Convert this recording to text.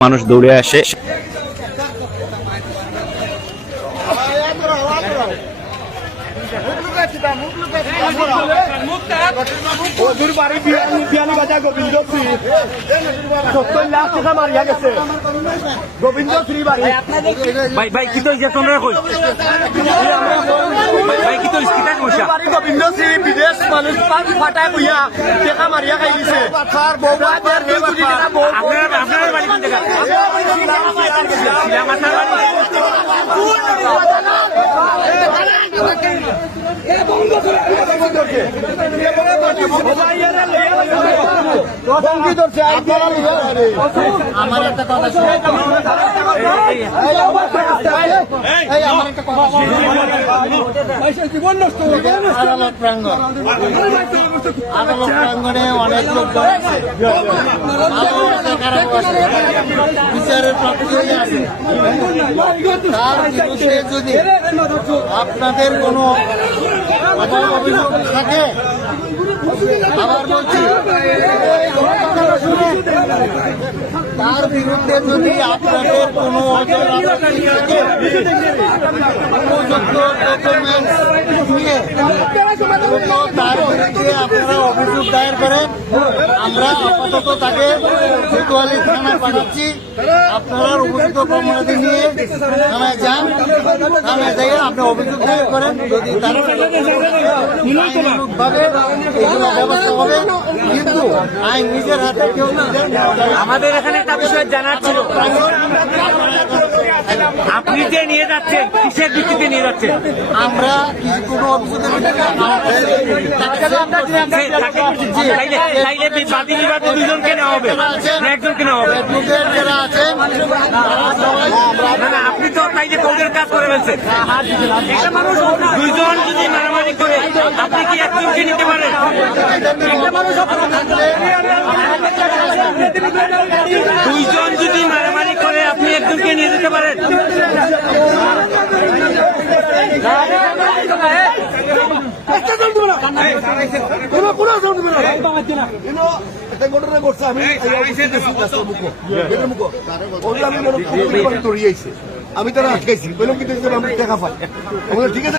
মানুষ দৌড়ে আসে। গোবিন্দ শ্রী বাড়ি ভাই ভাই কি তো তোমরা ভাই কি তো বাড়ি গোবিন্দ শ্রী বিদেশ মানুষ পাঁচ মারিয়া খাই দিছে বৌমা দেড় দুই কোটি টাকা বউ আপনার আপনার বাড়ি কোন জায়গা শিলামাতার বাড়ি বঙ্গি ধরছে আমার একটা কথা আদালত প্রাঙ্গণ আদালত প্রাঙ্গণে অনেক লোক আদালতে বিচারের তার বিরুদ্ধে যদি আপনাদের কোনো অভিযোগ থাকে? আবার বলছি তার বিরুদ্ধে যদি আপনাদের কোনো উপযুক্ত ডকুমেন্টস দ্রুত তার বিরুদ্ধে আপনারা অভিযোগ দায়ের করেন আপাতত তাকে কোতোয়ালি থানায় পাঠাচ্ছি। আপনারা উপযুক্ত নিয়ে থানায় যান। থানায় যাই আপনি অভিযোগ দায়ের করেন। যদি এগুলো ব্যবস্থা হবে কিন্তু আইন নিজের হাতে কেউ। আমাদের এখানে একটা বিষয় জানার ছিল। যে নিয়ে যাচ্ছেন কিসের ভিত্তিতে নিয়ে যাচ্ছেন আমরা কোনো ভিত্তিতে দুজনকে নেওয়া হবে। না একজনকে নেওয়া হবে। যারা আছেন আপনি তো তাইলে কৌদের কাজ করে ফেলছেন। দুইজন যদি মারামারি করে আপনি কি একজনকে নিতে পারেন? দুইজন যদি মারামারি করে আপনি একজনকে নিয়ে যেতে পারেন? আমি তারা আটকাইছি। বললাম কিন্তু আমরা দেখা পাই। ঠিক আছে?